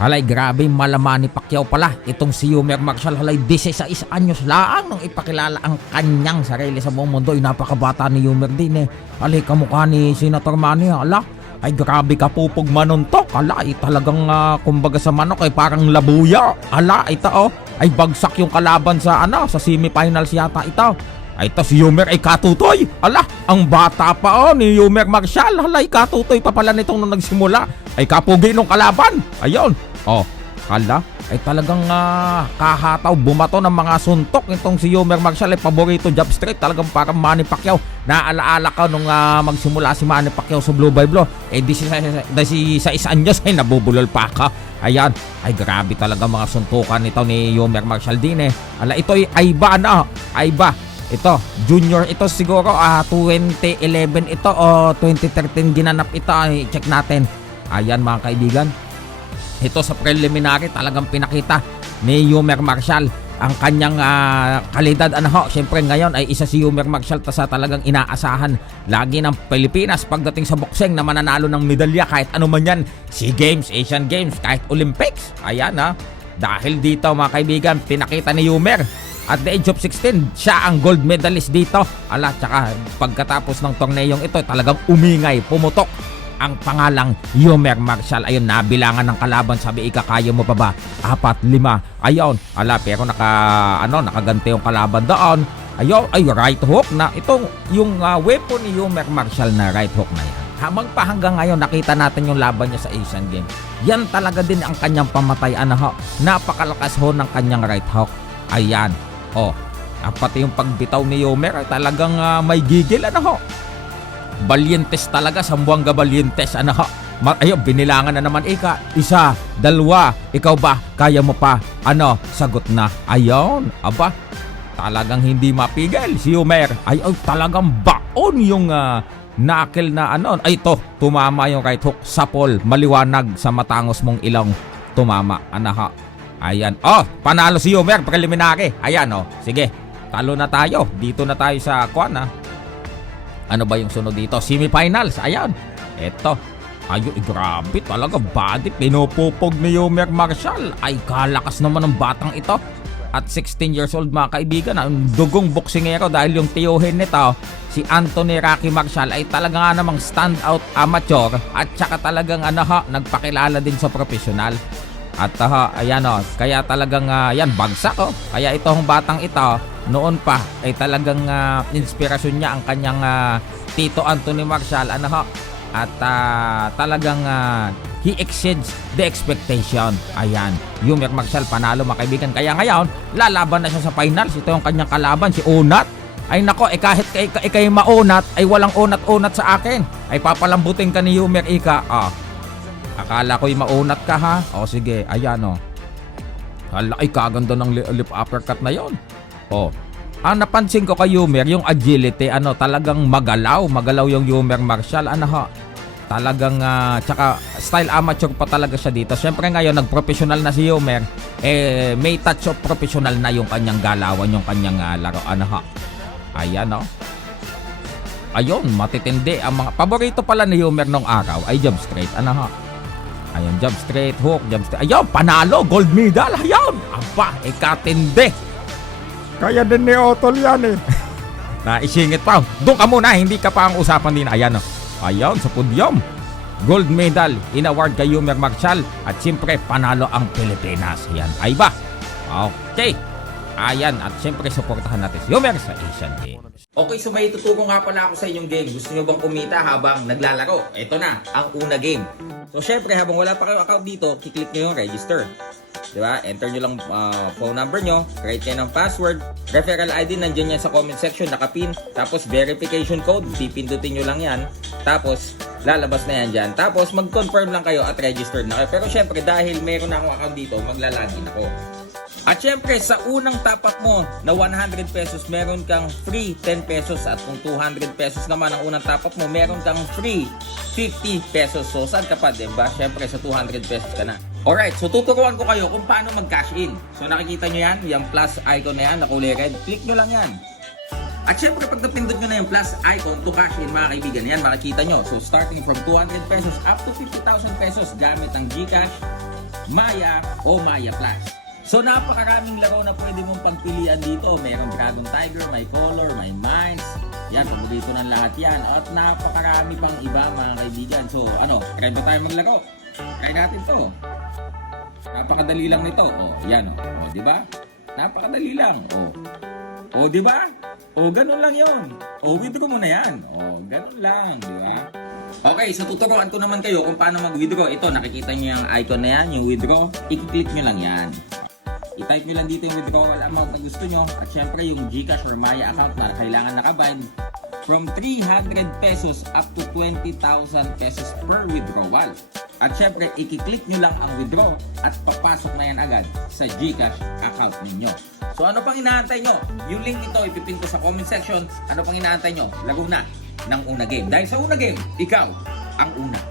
Halay, grabe, malaman ni Pacquiao pala. Itong si Yumer Marshall, halay, 16 anyos laang nung ipakilala ang kanyang sarili sa buong mundo. Ay, napakabata ni Yumer din eh. Halay, kamukha ni Senator Manny, ala. Ay, grabe ka pupog manuntok. Ala, ay talagang, ah, kumbaga sa manok, ay parang labuya. Ala, ito oh. Ay, bagsak yung kalaban sa, ano, sa semifinals yata ito. Ay, ito si Yumer ay katutoy. Ala, ang bata pa oh ni Yumer Marshall. Halay, katutoy pa pala nitong nung nagsimula. Ay, kapugi nung kalaban. Ayun. Oh, hala. Ay talagang ah, kahataw, bumato ng mga suntok itong si Yumer Marshall ay paborito job straight. Talagang parang Manny Pacquiao. Naalaala ka nung ah, magsimula si Manny Pacquiao sa Blue by Blue. Eh, di si, di si sa isang anyos ay nabubulol pa ka. Ayan. Ay grabe talaga mga suntukan nito ni Yumer Marshall din eh. Ala, ito ay Aiba na. Aiba. Ito, junior ito siguro ah 2011 ito o 2013 ginanap ito. Ay, check natin. Ayan mga kaibigan. Ito sa preliminary talagang pinakita ni Yumer Marshall ang kanyang ah, kalidad ano ho. Siyempre ngayon ay isa si Yumer Marshall ta sa talagang inaasahan lagi ng Pilipinas pagdating sa boxing na mananalo ng medalya kahit ano man yan. SEA Games, Asian Games, kahit Olympics. Ayan ha. Dahil dito mga kaibigan, pinakita ni Yumer at the age of 16, siya ang gold medalist dito. Ala, tsaka pagkatapos ng torneyong ito, talagang umingay, pumutok ang pangalang Yomer Marshall. Ayun, nabilangan ng kalaban. Sabi, ika, kaya mo pa ba? Apat, lima. Ayun, ala, pero naka, ano, nakaganti yung kalaban doon. Ayun, ay, right hook na. Itong, yung ah, weapon ni Yomer Marshall na right hook na yan. Habang pa hanggang ngayon, nakita natin yung laban niya sa Asian Games. Yan talaga din ang kanyang pamatay. Ano ho? Napakalakas ho ng kanyang right hook. Ayan. Oh, ah, pati yung pagbitaw ni Yomer ay talagang ah, may gigil. Ano ho? Valientes talaga, Sambuanga Valientes. Ano ho? Ayun, binilangan na naman ika. Isa, dalawa. Ikaw ba? Kaya mo pa? Ano? Sagot na. Ayun. Aba, talagang hindi mapigil si Homer. Ay, ay talagang baon yung ah, knuckle na ano. Ay, ito, tumama yung right hook sa pole. Maliwanag sa matangos mong ilong. Tumama. Ano ha? Ayan. Oh, panalo si Homer. Preliminary. Ayan, oh. Sige, talo na tayo. Dito na tayo sa kwan, ha? Ano ba yung sunod dito? Semifinals. Ayan. Eto. Eh, grabe talaga. Body, pinupupog ni Yomer Marshall. Ay, kalakas naman ng batang ito. At 16 years old mga kaibigan, ang dugong boksingero dahil yung tiyuhin nito, si Anthony Rocky Marshall ay talaga nga namang standout amateur at saka talagang ano ha, nagpakilala din sa profesional. At ha, ayan o, kaya talagang ah, yan, bagsak o. Kaya itong batang ito, noon pa, ay talagang ah, inspirasyon niya ang kanyang ah, Tito Anthony Marshall, ano ho. At ah, talagang ah, he exceeds the expectation. Ayan, Yumer Marshall panalo mga kaibigan. Kaya ngayon, lalaban na siya sa finals. Ito yung kanyang kalaban, si Unat. Ay nako, eh kahit kay, kay, kay maunat, ay walang unat-unat sa akin. Ay papalambutin ka ni Yumer Ika. Ah, Akala ko'y maunat ka ha? O sige, ayan o. Hala, ay kaganda ng li- lip uppercut na yon. O. Ang napansin ko kay Yumer, yung agility, ano, talagang magalaw. Magalaw yung Yumer Marshall. Ano ha? Talagang, ah, tsaka style amateur pa talaga siya dito. Siyempre ngayon, nag-professional na si Yumer. Eh, may touch of professional na yung kanyang galawan, yung kanyang ah, laro. Ano ha? Ayan o. Ayun, matitindi. Ang mga paborito pala ni Homer nung araw ay jump straight. Ano ha? Ayun, jump straight, hook, jump straight. Ayun, panalo, gold medal. Ayun, aba, ikatindi. Kaya din ni Otol yan eh. Naisingit pa. Doon ka muna, hindi ka pa ang usapan din. Ayan, oh. Ayun, sa podium. Gold medal, in-award kay Homer Marshall. At siyempre, panalo ang Pilipinas. Ayan, ay ba? Okay. Ayan, at siyempre, supportahan natin si Homer sa Asian Games. Okay, so may tuturo nga pala ako sa inyong game. Gusto nyo bang kumita habang naglalaro? Ito na, ang una game. So, syempre, habang wala pa kayong account dito, kiklik nyo yung register. Diba? Enter nyo lang ah, phone number nyo, create kayo ng password, referral ID, nandyan yan sa comment section, nakapin. Tapos, verification code, pipindutin nyo lang yan. Tapos, lalabas na yan dyan. Tapos, mag-confirm lang kayo at registered na kayo. Pero syempre, dahil meron na akong account dito, maglalagin ako. At syempre, sa unang tapak mo na 100 pesos, meron kang free 10 pesos. At kung 200 pesos naman ang unang tapak mo, meron kang free 50 pesos. So, saan ka pa, diba? Syempre, sa 200 pesos ka na. Alright, so tuturuan ko kayo kung paano mag-cash in. So, nakikita nyo yan, yung plus icon na yan, na kulay red. Click nyo lang yan. At syempre, pag napindot nyo na yung plus icon to cash in, mga kaibigan, yan, makikita nyo. So, starting from 200 pesos up to 50,000 pesos gamit ang GCash, Maya o Maya Plus. So napakaraming laro na pwede mong pagpilian dito. Merong Dragon Tiger, may Color, may Mines. Yan, paborito ng lahat yan. At napakarami pang iba mga kaibigan. So ano, try ba tayo maglaro? Try natin to. Napakadali lang nito. Oh, yan oh. oh di ba? Napakadali lang. Oh. Oh, di ba? Oh, ganun lang 'yon. Oh, withdraw mo na 'yan. Oh, ganun lang, di ba? Okay, so tuturuan ko naman kayo kung paano mag-withdraw. Ito, nakikita niyo yung icon na yan, yung withdraw. I-click nyo lang yan. I-type nyo lang dito yung withdrawal amount na gusto nyo. At syempre yung Gcash or Maya account na kailangan nakabind from 300 pesos up to 20,000 pesos per withdrawal. At syempre, i-click nyo lang ang withdraw at papasok na yan agad sa Gcash account ninyo. So ano pang inaantay nyo? Yung link ito ipipin ko sa comment section. Ano pang inaantay nyo? Laro na ng una game. Dahil sa una game, ikaw ang una.